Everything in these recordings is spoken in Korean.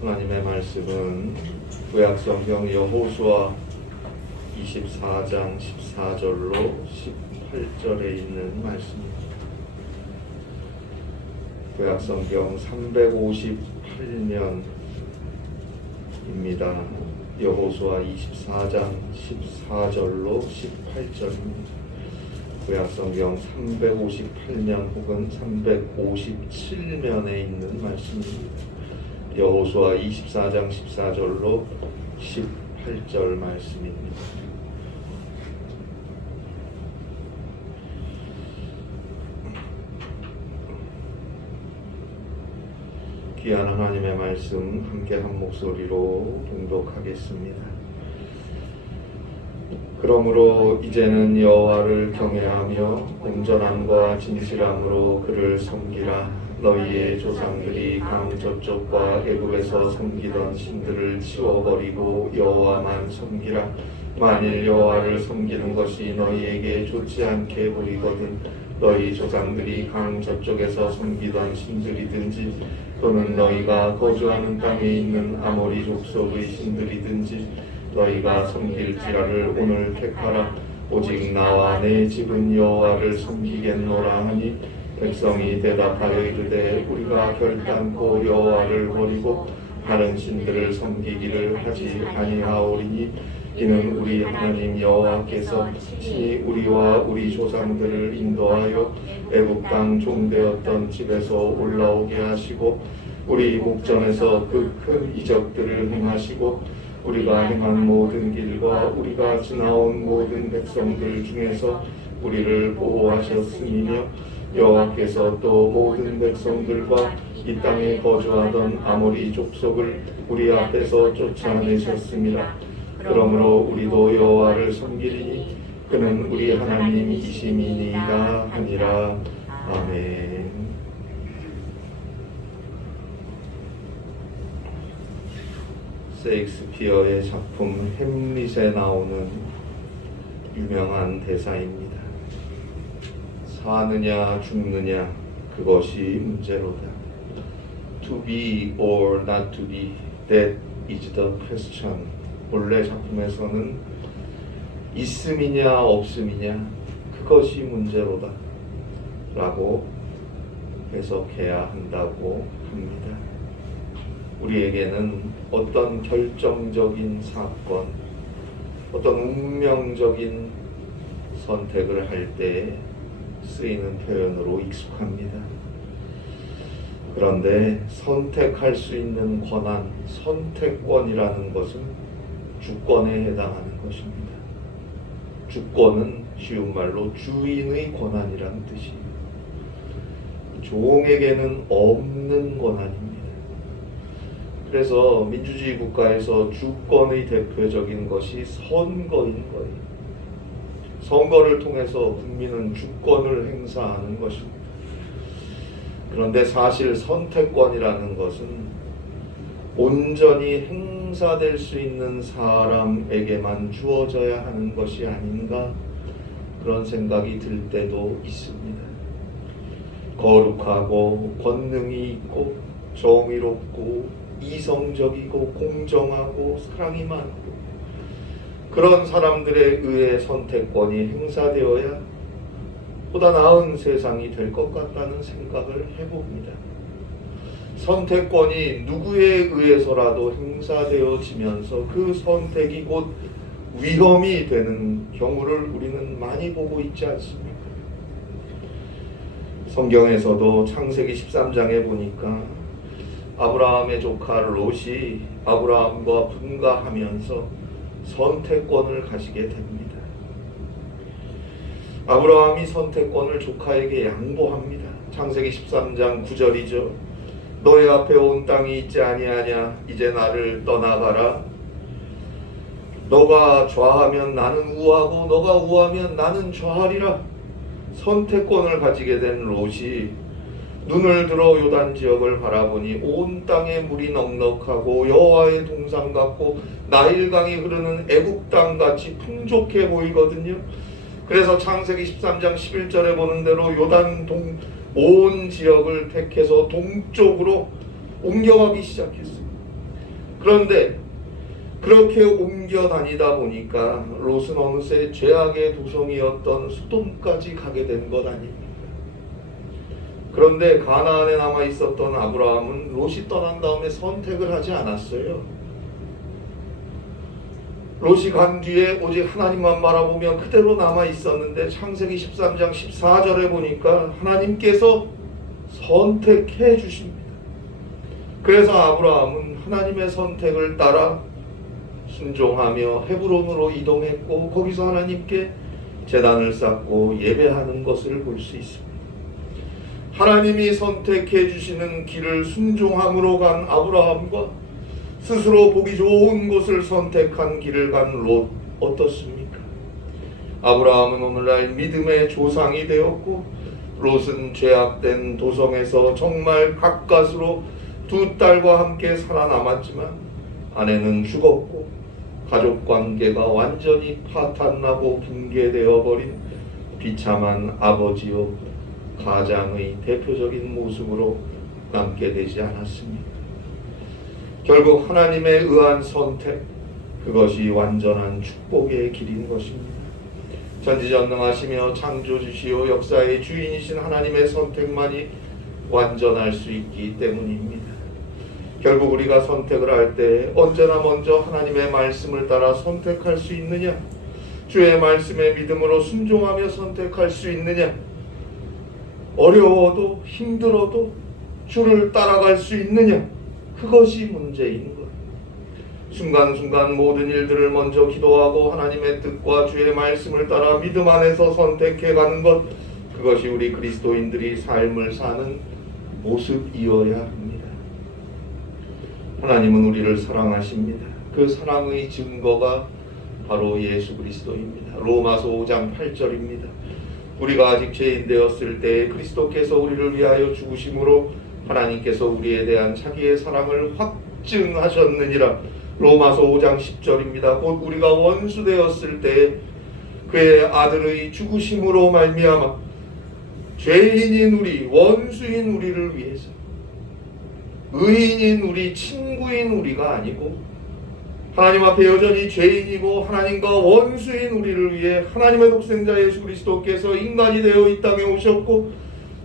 하나님의 말씀은 구약성경 여호수아 24장 14절로 18절에 있는 말씀입니다. 구약성경 358년입니다. 여호수아 24장 14절로 18절입니다. 구약성경 358년 혹은 357년에 있는 말씀입니다. 여호수아 24장 14절로 18절 말씀입니다. 귀한 하나님의 말씀 함께 한 목소리로 봉독하겠습니다. 그러므로 이제는 여호와를 경외하며 온전함과 진실함으로 그를 섬기라. 너희의 조상들이 강 저쪽과 애굽에서 섬기던 신들을 치워버리고 여호와만 섬기라. 만일 여호와를 섬기는 것이 너희에게 좋지 않게 보이거든 너희 조상들이 강 저쪽에서 섬기던 신들이든지 또는 너희가 거주하는 땅에 있는 아모리 족속의 신들이든지 너희가 섬길지라를 오늘 택하라. 오직 나와 내 집은 여호와를 섬기겠노라 하니 백성이 대답하여 이르되 우리가 결단코 여호와를 버리고 다른 신들을 섬기기를 하지 아니하오리니 이는 우리 하나님 여호와께서 친히 우리와 우리 조상들을 인도하여 애굽 땅 종되었던 집에서 올라오게 하시고 우리 목전에서 그 큰 이적들을 행하시고 우리가 행한 모든 길과 우리가 지나온 모든 백성들 중에서 우리를 보호하셨으며 여호와께서 또 모든 백성들과 이 땅에 거주하던 아모리 족속을 우리 앞에서 쫓아내셨습니다. 그러므로 우리도 여호와를 섬기리니 그는 우리 하나님이심이니이다 하니라. 아멘. 셰익스피어의 작품 햄릿에 나오는 유명한 대사입니다. 사느냐 죽느냐 그것이 문제로다. To be or not to be, that is the question. 본래 작품에서는 있음이냐 없음이냐 그것이 문제로다 라고 해석해야 한다고 합니다. 우리에게는 어떤 결정적인 사건, 어떤 운명적인 선택을 할 때 쓰이는 표현으로 익숙합니다. 그런데 선택할 수 있는 권한, 선택권이라는 것은 주권에 해당하는 것입니다. 주권은 쉬운 말로 주인의 권한이라는 뜻이에요. 종에게는 없는 권한입니다. 그래서 민주주의 국가에서 주권의 대표적인 것이 선거인 거예요. 선거를 통해서 국민은 주권을 행사하는 것입니다. 그런데 사실 선택권이라는 것은 온전히 행사될 수 있는 사람에게만 주어져야 하는 것이 아닌가 그런 생각이 들 때도 있습니다. 거룩하고 권능이 있고 정의롭고 이성적이고 공정하고 사랑이 많고 그런 사람들에 의해 선택권이 행사되어야 보다 나은 세상이 될 것 같다는 생각을 해봅니다. 선택권이 누구에 의해서라도 행사되어지면서 그 선택이 곧 위험이 되는 경우를 우리는 많이 보고 있지 않습니까? 성경에서도 창세기 13장에 보니까 아브라함의 조카 롯이 아브라함과 분가하면서 선택권을 가지게 됩니다. 아브라함이 선택권을 조카에게 양보합니다. 창세기 13장 9절이죠. 너의 앞에 온 땅이 있지 아니하냐? 이제 나를 떠나가라. 너가 좌하면 나는 우하고 너가 우하면 나는 좌하리라. 선택권을 가지게 된 롯이 눈을 들어 요단 지역을 바라보니 온 땅에 물이 넉넉하고 여호와의 동산 같고 나일강이 흐르는 애굽 땅 같이 풍족해 보이거든요. 그래서 창세기 13장 11절에 보는 대로 요단 온 지역을 택해서 동쪽으로 옮겨가기 시작했어요. 그런데 그렇게 옮겨 다니다 보니까 롯은 어느새 죄악의 도성이었던 소돔까지 가게 된 것 아닙니까? 그런데 가나안에 남아 있었던 아브라함은 롯이 떠난 다음에 선택을 하지 않았어요. 롯이 간 뒤에 오직 하나님만 바라보며 그대로 남아 있었는데 창세기 13장 14절에 보니까 하나님께서 선택해 주십니다. 그래서 아브라함은 하나님의 선택을 따라 순종하며 헤브론으로 이동했고 거기서 하나님께 제단을 쌓고 예배하는 것을 볼 수 있습니다. 하나님이 선택해 주시는 길을 순종함으로 간 아브라함과 스스로 보기 좋은 곳을 선택한 길을 간 롯 어떻습니까? 아브라함은 오늘날 믿음의 조상이 되었고 롯은 죄악된 도성에서 정말 가까스로 두 딸과 함께 살아남았지만 아내는 죽었고 가족 관계가 완전히 파탄나고 붕괴되어 버린 비참한 아버지요 가장의 대표적인 모습으로 남게 되지 않았습니까? 결국 하나님의 의한 선택, 그것이 완전한 축복의 길인 것입니다. 전지전능하시며 창조주시오 역사의 주인이신 하나님의 선택만이 완전할 수 있기 때문입니다. 결국 우리가 선택을 할 때 언제나 먼저 하나님의 말씀을 따라 선택할 수 있느냐, 주의 말씀에 믿음으로 순종하며 선택할 수 있느냐, 어려워도 힘들어도 주를 따라갈 수 있느냐, 그것이 문제인 것. 순간순간 모든 일들을 먼저 기도하고 하나님의 뜻과 주의 말씀을 따라 믿음 안에서 선택해가는 것, 그것이 우리 그리스도인들이 삶을 사는 모습이어야 합니다. 하나님은 우리를 사랑하십니다. 그 사랑의 증거가 바로 예수 그리스도입니다. 로마서 5장 8절입니다. 우리가 아직 죄인 되었을 때 그리스도께서 우리를 위하여 죽으심으로 하나님께서 우리에 대한 자기의 사랑을 확증하셨느니라. 로마서 5장 10절입니다. 곧 우리가 원수 되었을 때 그의 아들의 죽으심으로 말미암아 죄인인 우리, 원수인 우리를 위해서, 의인인 우리, 친구인 우리가 아니고 하나님 앞에 여전히 죄인이고 하나님과 원수인 우리를 위해 하나님의 독생자 예수 그리스도께서 인간이 되어 이 땅에 오셨고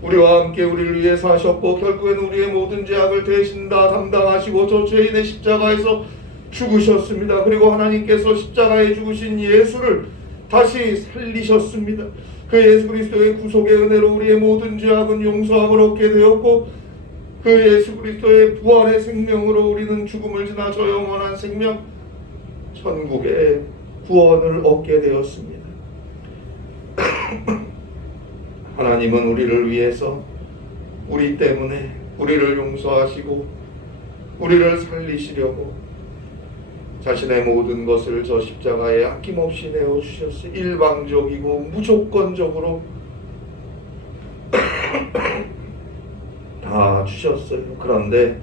우리와 함께 우리를 위해 사셨고 결국에는 우리의 모든 죄악을 대신 다 담당하시고 저 죄인의 십자가에서 죽으셨습니다. 그리고 하나님께서 십자가에 죽으신 예수를 다시 살리셨습니다. 그 예수 그리스도의 구속의 은혜로 우리의 모든 죄악은 용서함을 얻게 되었고 그 예수 그리스도의 부활의 생명으로 우리는 죽음을 지나 저 영원한 생명, 천국의 구원을 얻게 되었습니다. 하나님은 우리를 위해서, 우리 때문에 우리를 용서하시고 우리를 살리시려고 자신의 모든 것을 저 십자가에 아낌없이 내어주셨어요. 일방적이고 무조건적으로 다 주셨어요. 그런데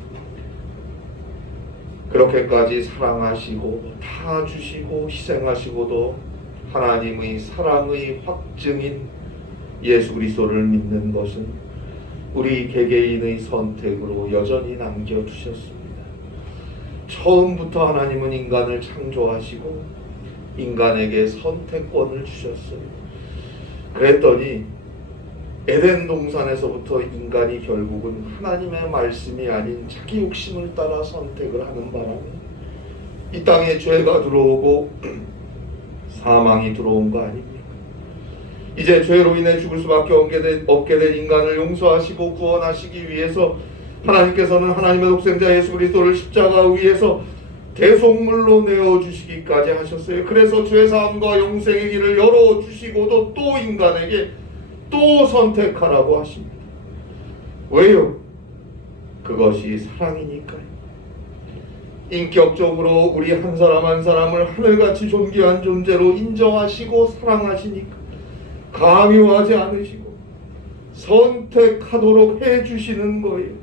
그렇게까지 사랑하시고 다 주시고 희생하시고도 하나님의 사랑의 확증인 예수 그리스도를 믿는 것은 우리 개개인의 선택으로 여전히 남겨두셨습니다. 처음부터 하나님은 인간을 창조하시고 인간에게 선택권을 주셨어요. 그랬더니 에덴 동산에서부터 인간이 결국은 하나님의 말씀이 아닌 자기 욕심을 따라 선택을 하는 바람에 이 땅에 죄가 들어오고 사망이 들어온 거 아닙니까? 이제 죄로 인해 죽을 수밖에 없게 된 인간을 용서하시고 구원하시기 위해서 하나님께서는 하나님의 독생자 예수 그리스도를 십자가 위에서 대속물로 내어주시기까지 하셨어요. 그래서 죄사함과 영생의 길을 열어주시고도 또 인간에게 또 선택하라고 하십니다. 왜요? 그것이 사랑이니까요. 인격적으로 우리 한 사람 한 사람을 하늘같이 존귀한 존재로 인정하시고 사랑하시니까 강요하지 않으시고 선택하도록 해주시는 거예요.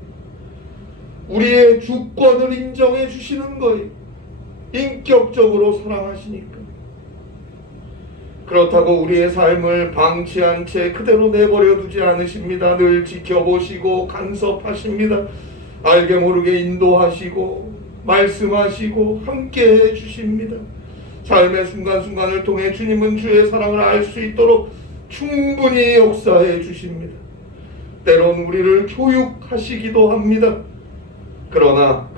우리의 주권을 인정해 주시는 거예요. 인격적으로 사랑하시니까. 그렇다고 우리의 삶을 방치한 채 그대로 내버려 두지 않으십니다. 늘 지켜보시고 간섭하십니다. 알게 모르게 인도하시고 말씀하시고 함께해 주십니다. 삶의 순간순간을 통해 주님은 주의 사랑을 알 수 있도록 충분히 역사해 주십니다. 때론 우리를 교육하시기도 합니다. 그러나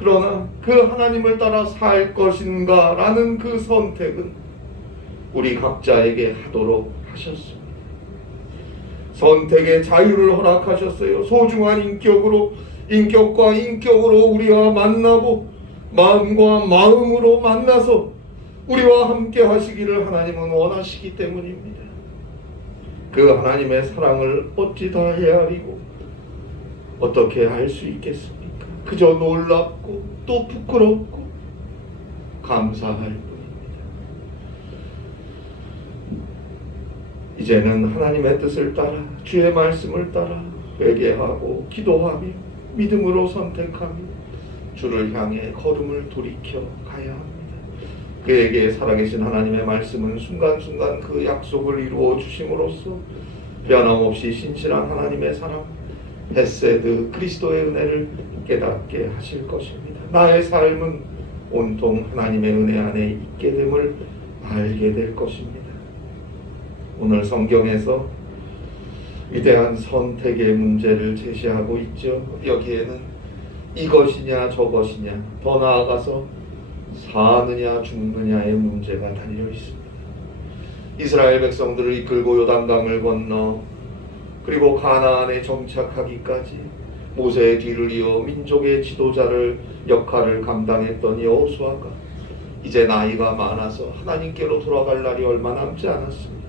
그 하나님을 따라 살 것인가 라는 그 선택은 우리 각자에게 하도록 하셨습니다. 선택의 자유를 허락하셨어요. 소중한 인격과 인격으로 우리와 만나고 마음과 마음으로 만나서 우리와 함께 하시기를 하나님은 원하시기 때문입니다. 그 하나님의 사랑을 어찌 다 헤아리고 어떻게 알 수 있겠습니까? 그저 놀랍고 또 부끄럽고 감사할 뿐입니다. 이제는 하나님의 뜻을 따라 주의 말씀을 따라 회개하고 기도하며 믿음으로 선택하며 주를 향해 걸음을 돌이켜 가야 합니다. 그에게 살아계신 하나님의 말씀은 순간순간 그 약속을 이루어 주심으로써 변함없이 신실한 하나님의 사랑, 헤세드 그리스도의 은혜를 깨닫게 하실 것입니다. 나의 삶은 온통 하나님의 은혜 안에 있게 됨을 알게 될 것입니다. 오늘 성경에서 위대한 선택의 문제를 제시하고 있죠. 여기에는 이것이냐 저것이냐, 더 나아가서 사느냐 죽느냐의 문제가 달려 있습니다. 이스라엘 백성들을 이끌고 요단강을 건너 그리고 가나안에 정착하기까지 모세의 뒤를 이어 민족의 지도자를 역할을 감당했던 여호수아가 이제 나이가 많아서 하나님께로 돌아갈 날이 얼마 남지 않았습니다.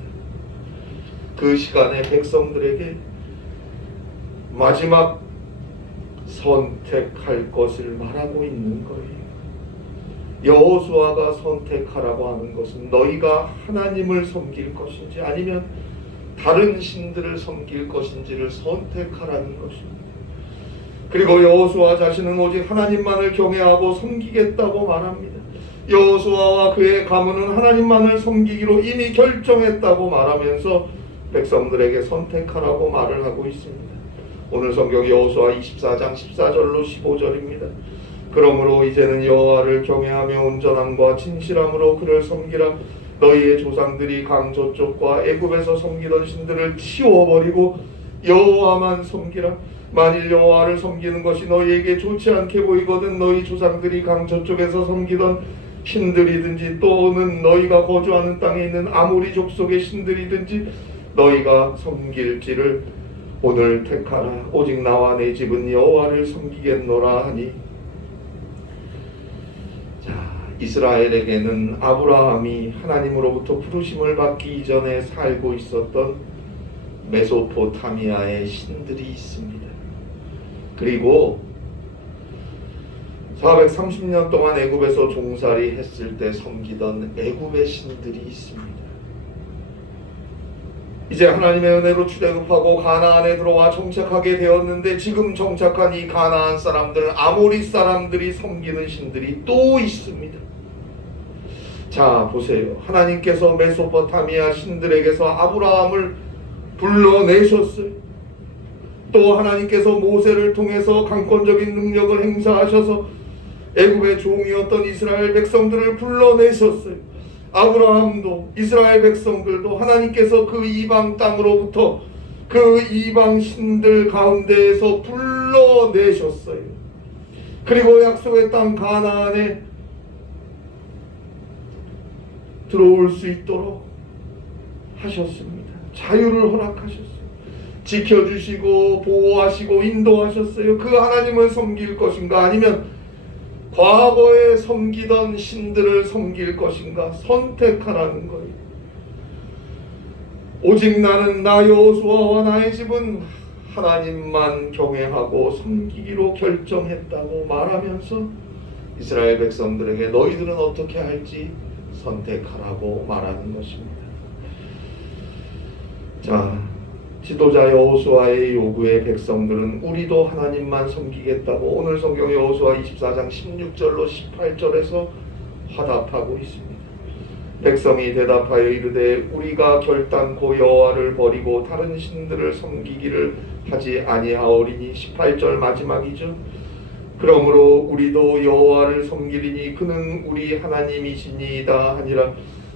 그 시간에 백성들에게 마지막 선택할 것을 말하고 있는 거예요. 여호수아가 선택하라고 하는 것은 너희가 하나님을 섬길 것인지 아니면 다른 신들을 섬길 것인지를 선택하라는 것입니다. 그리고 여호수아 자신은 오직 하나님만을 경외하고 섬기겠다고 말합니다. 여호수아와 그의 가문은 하나님만을 섬기기로 이미 결정했다고 말하면서 백성들에게 선택하라고 말을 하고 있습니다. 오늘 성경 여호수아 24장 14절로 15절입니다. 그러므로 이제는 여호와를 경외하며 온전함과 진실함으로 그를 섬기라. 너희의 조상들이 강 저쪽과 애굽에서 섬기던 신들을 치워버리고 여호와만 섬기라. 만일 여호와를 섬기는 것이 너희에게 좋지 않게 보이거든 너희 조상들이 강 저쪽에서 섬기던 신들이든지 또는 너희가 거주하는 땅에 있는 아모리 족속의 신들이든지 너희가 섬길지를 오늘 택하라. 오직 나와 내 집은 여호와를 섬기겠노라 하니. 이스라엘에게는 아브라함이 하나님으로부터 부르심을 받기 이전에 살고 있었던 메소포타미아의 신들이 있습니다. 그리고 430년 동안 애굽에서 종살이 했을 때 섬기던 애굽의 신들이 있습니다. 이제 하나님의 은혜로 출애굽하고 가나안에 들어와 정착하게 되었는데 지금 정착한 이 가나안 사람들, 아모리 사람들이 섬기는 신들이 또 있습니다. 자, 보세요. 하나님께서 메소포타미아 신들에게서 아브라함을 불러내셨어요. 또 하나님께서 모세를 통해서 강권적인 능력을 행사하셔서 애굽의 종이었던 이스라엘 백성들을 불러내셨어요. 아브라함도 이스라엘 백성들도 하나님께서 그 이방 땅으로부터 그 이방 신들 가운데에서 불러내셨어요. 그리고 약속의 땅 가나안에 들어올 수 있도록 하셨습니다. 자유를 허락하셨어요. 지켜주시고 보호하시고 인도하셨어요. 그 하나님을 섬길 것인가 아니면 과거에 섬기던 신들을 섬길 것인가 선택하라는 거예요. 오직 나는 나 여호수아와 나의 집은 하나님만 경외하고 섬기기로 결정했다고 말하면서 이스라엘 백성들에게 너희들은 어떻게 할지 선택하라고 말하는 것입니다. 자, 지도자 여호수아의 요구에 백성들은 우리도 하나님만 섬기겠다고 오늘 성경 여호수아 24장 16절로 18절에서 화답하고 있습니다. 백성이 대답하여 이르되 우리가 결단코 여호와를 버리고 다른 신들을 섬기기를 하지 아니하오리니. 18절 마지막이죠. 그러므로 우리도 여호와를 섬기리니 그는 우리 하나님이시니이다 하니라.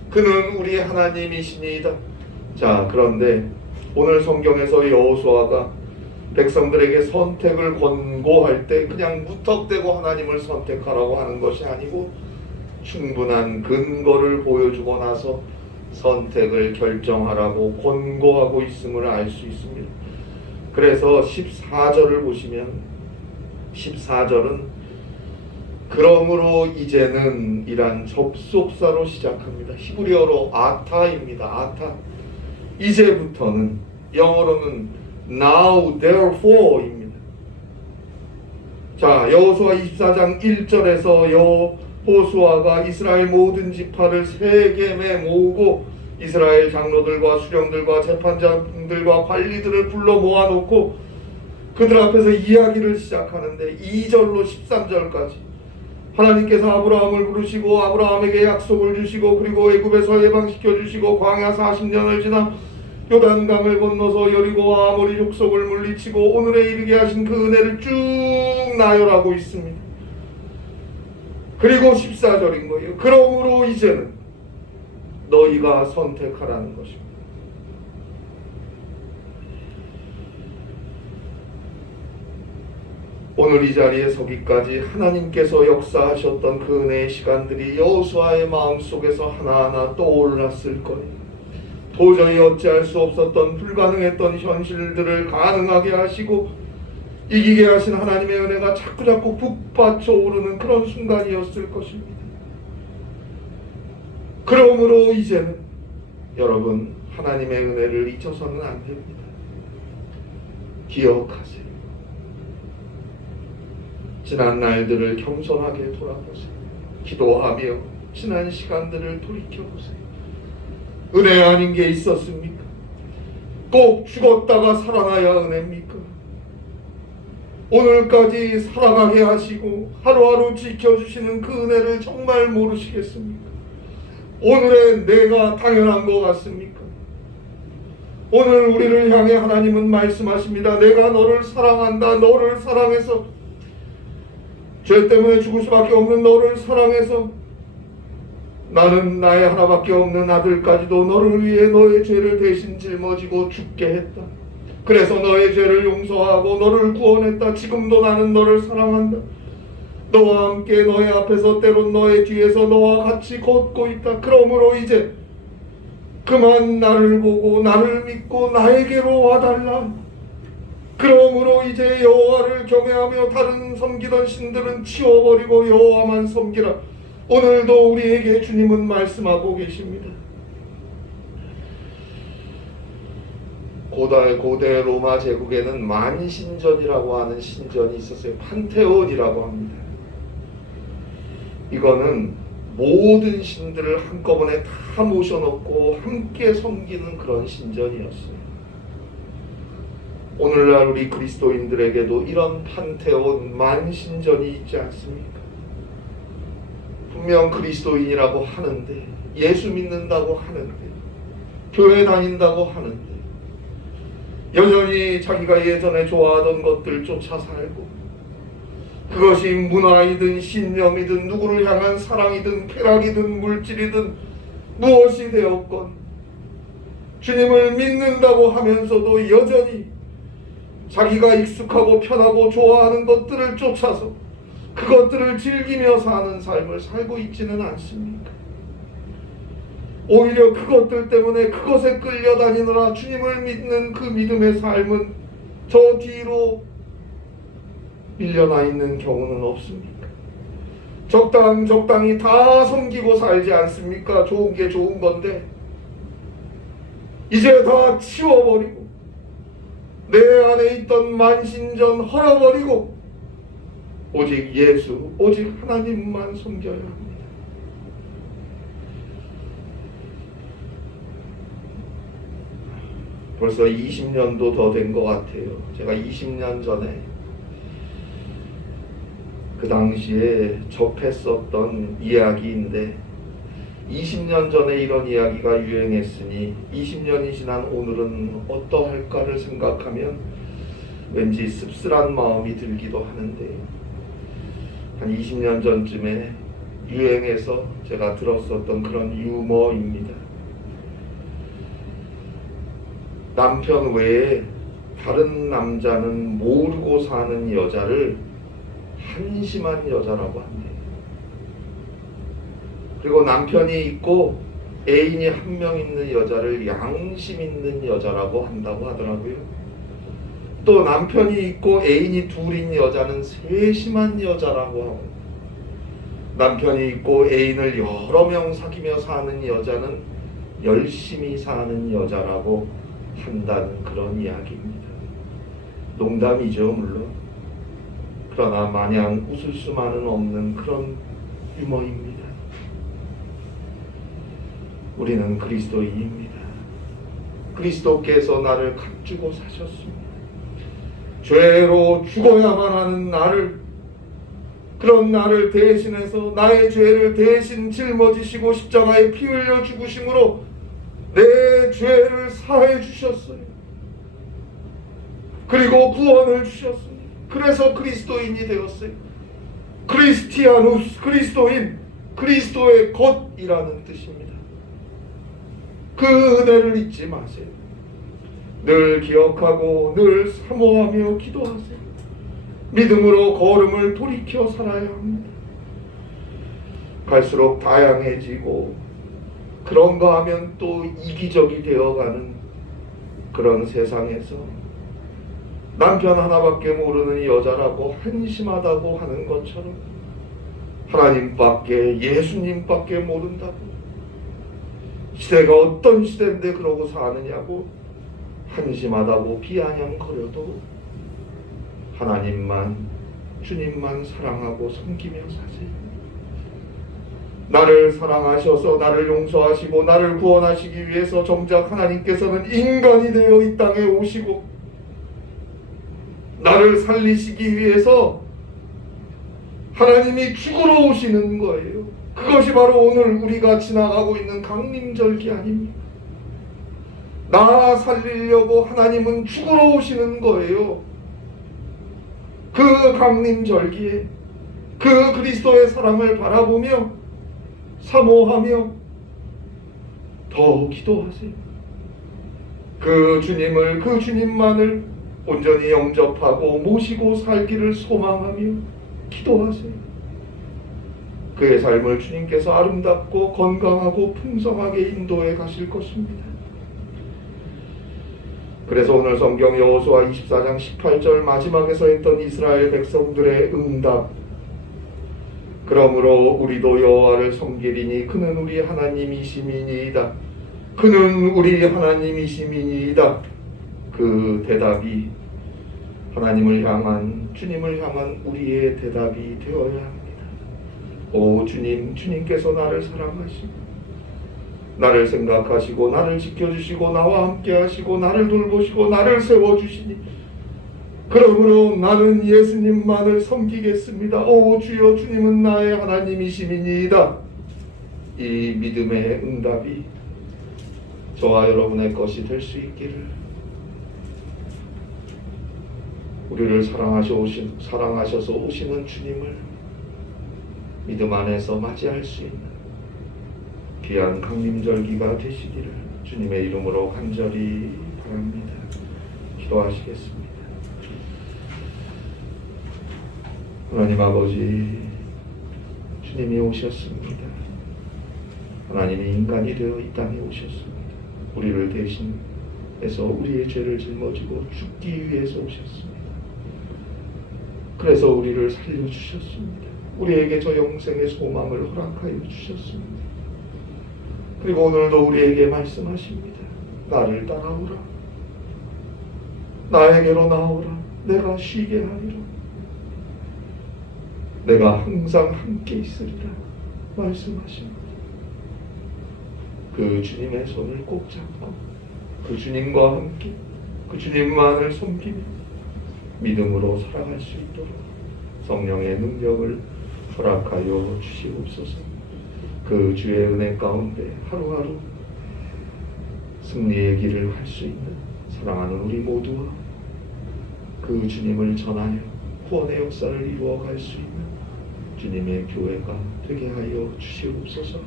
그는 우리 하나님이시니이다. 자, 그런데 오늘 성경에서 여호수아가 백성들에게 선택을 권고할 때 그냥 무턱대고 하나님을 선택하라고 하는 것이 아니고 충분한 근거를 보여주고 나서 선택을 결정하라고 권고하고 있음을 알 수 있습니다. 그래서 14절을 보시면 14절은 그러므로 이제는 이란 접속사로 시작합니다. 히브리어로 아타입니다. 아타. 이제부터는, 영어로는 now therefore입니다. 자, 여호수아 24장 1절에서 여호수아가 이스라엘 모든 지파를 세겜에 모으고 이스라엘 장로들과 수령들과 재판장들과 관리들을 불러 모아놓고 그들 앞에서 이야기를 시작하는데 2절로 13절까지 하나님께서 아브라함을 부르시고 아브라함에게 약속을 주시고 그리고 애굽에서 해방시켜 주시고 광야 40년을 지나 요단강을 건너서 여리고와 아모리 족속을 물리치고 오늘에 이르게 하신 그 은혜를 쭉 나열하고 있습니다. 그리고 14절인 거예요. 그러므로 이제는 너희가 선택하라는 것입니다. 오늘 이 자리에 서기까지 하나님께서 역사하셨던 그 은혜의 시간들이 여호수아의 마음속에서 하나하나 떠올랐을 거예요. 도저히 어찌할 수 없었던 불가능했던 현실들을 가능하게 하시고 이기게 하신 하나님의 은혜가 자꾸자꾸 북받쳐 오르는 그런 순간이었을 것입니다. 그러므로 이제는 여러분 하나님의 은혜를 잊혀서는 안 됩니다. 기억하세요. 지난 날들을 겸손하게 돌아보세요. 기도하며 지난 시간들을 돌이켜보세요. 은혜 아닌 게 있었습니까? 꼭 죽었다가 살아나야 은혜입니까? 오늘까지 살아가게 하시고 하루하루 지켜주시는 그 은혜를 정말 모르시겠습니까? 오늘의 내가 당연한 것 같습니까? 오늘 우리를 향해 하나님은 말씀하십니다. 내가 너를 사랑한다. 너를 사랑해서 죄 때문에 죽을 수밖에 없는 너를 사랑해서 나는 나의 하나밖에 없는 아들까지도 너를 위해 너의 죄를 대신 짊어지고 죽게 했다. 그래서 너의 죄를 용서하고 너를 구원했다. 지금도 나는 너를 사랑한다. 너와 함께 너의 앞에서 때론 너의 뒤에서 너와 같이 걷고 있다. 그러므로 이제 그만 나를 보고 나를 믿고 나에게로 와달라. 그러므로 이제 여호와를 경외하며 다른 섬기던 신들은 치워버리고 여호와만 섬기라. 오늘도 우리에게 주님은 말씀하고 계십니다. 고대 로마 제국에는 만신전이라고 하는 신전이 있었어요. 판테온이라고 합니다. 이거는 모든 신들을 한꺼번에 다 모셔놓고 함께 섬기는 그런 신전이었어요. 오늘날 우리 그리스도인들에게도 이런 판테온 만신전이 있지 않습니까? 분명 그리스도인이라고 하는데, 예수 믿는다고 하는데, 교회 다닌다고 하는데 여전히 자기가 예전에 좋아하던 것들 쫓아 살고, 그것이 문화이든 신념이든 누구를 향한 사랑이든 쾌락이든 물질이든 무엇이 되었건 주님을 믿는다고 하면서도 여전히 자기가 익숙하고 편하고 좋아하는 것들을 쫓아서 그것들을 즐기며 사는 삶을 살고 있지는 않습니까? 오히려 그것들 때문에 그것에 끌려다니느라 주님을 믿는 그 믿음의 삶은 저 뒤로 밀려나 있는 경우는 없습니까? 적당히 다 섬기고 살지 않습니까? 좋은 게 좋은 건데 이제 다 치워버리고 내 안에 있던 만신전 헐어버리고 오직 예수, 오직 하나님만 섬겨야 합니다. 벌써 20년도 더 된 것 같아요. 제가 20년 전에 그 당시에 접했었던 이야기인데 20년 전에 이런 이야기가 유행했으니 20년이 지난 오늘은 어떠할까를 생각하면 왠지 씁쓸한 마음이 들기도 하는데요. 한 20년 전쯤에 유행해서 제가 들었었던 그런 유머입니다. 남편 외에 다른 남자는 모르고 사는 여자를 한심한 여자라고 한대요. 그리고 남편이 있고 애인이 한 명 있는 여자를 양심 있는 여자라고 한다고 하더라고요. 또 남편이 있고 애인이 둘인 여자는 세심한 여자라고 하고, 남편이 있고 애인을 여러 명 사귀며 사는 여자는 열심히 사는 여자라고 한다는 그런 이야기입니다. 농담이죠, 물론. 그러나 마냥 웃을 수만은 없는 그런 유머입니다. 우리는 그리스도인입니다. 그리스도께서 나를 값주고 사셨습니다. 죄로 죽어야만 하는 나를, 그런 나를 대신해서 나의 죄를 대신 짊어지시고 십자가에 피 흘려 죽으심으로 내 죄를 사해 주셨어요. 그리고 구원을 주셨습니다. 그래서 그리스도인이 되었어요. 크리스티아누스, 그리스도인, 그리스도의 것이라는 뜻입니다. 그 은혜를 잊지 마세요. 늘 기억하고 늘 사모하며 기도하세요. 믿음으로 걸음을 돌이켜 살아야 합니다. 갈수록 다양해지고 그런가 하면 또 이기적이 되어가는 그런 세상에서 남편 하나밖에 모르는 여자라고 한심하다고 하는 것처럼 하나님밖에, 예수님밖에 모른다고, 시대가 어떤 시대인데 그러고 사느냐고 한심하다고 비아냥거려도 하나님만, 주님만 사랑하고 섬기며 사세요. 나를 사랑하셔서 나를 용서하시고 나를 구원하시기 위해서 정작 하나님께서는 인간이 되어 이 땅에 오시고 나를 살리시기 위해서 하나님이 죽으러 오시는 거예요. 그것이 바로 오늘 우리가 지나가고 있는 강림절기 아닙니까? 나 살리려고 하나님은 죽으러 오시는 거예요. 그 강림절기에 그 그리스도의 사랑을 바라보며 사모하며 더 기도하세요. 그 주님을, 그 주님만을 온전히 영접하고 모시고 살기를 소망하며 기도하세요. 그의 삶을 주님께서 아름답고 건강하고 풍성하게 인도해 가실 것입니다. 그래서 오늘 성경 여호수아 24장 18절 마지막에서 했던 이스라엘 백성들의 응답, 그러므로 우리도 여호와를 섬기리니 그는 우리 하나님이심이니이다. 그는 우리 하나님이심이니이다. 그 대답이 하나님을 향한, 주님을 향한 우리의 대답이 되어야 합니다. 오 주님, 주님께서 나를 사랑하시고 나를 생각하시고 나를 지켜주시고 나와 함께 하시고 나를 돌보시고 나를 세워주시니 그러므로 나는 예수님만을 섬기겠습니다. 오 주여, 주님은 나의 하나님이시니이다. 이 믿음의 응답이 저와 여러분의 것이 될 수 있기를, 우리를 사랑하셔서 오시는 주님을 믿음 안에서 맞이할 수 있는 귀한 강림절기가 되시기를 주님의 이름으로 간절히 바랍니다. 기도하시겠습니다. 하나님 아버지, 주님이 오셨습니다. 하나님이 인간이 되어 이 땅에 오셨습니다. 우리를 대신해서 우리의 죄를 짊어지고 죽기 위해서 오셨습니다. 그래서 우리를 살려주셨습니다. 우리에게 저 영생의 소망을 허락하여 주셨습니다. 그리고 오늘도 우리에게 말씀하십니다. 나를 따라오라. 나에게로 나오라. 내가 쉬게 하리라. 내가 항상 함께 있으리라 말씀하십니다. 그 주님의 손을 꼭 잡고 그 주님과 함께 그 주님만을 섬기며 믿음으로 살아갈 수 있도록 성령의 능력을 허락하여 주시옵소서. 그 주의 은혜 가운데 하루하루 승리의 길을 갈 수 있는 사랑하는 우리 모두와 그 주님을 전하여 구원의 역사를 이루어갈 수 있는 주님의 교회가 되게 하여 주시옵소서.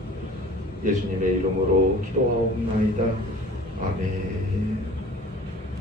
예수님의 이름으로 기도하옵나이다. 아멘.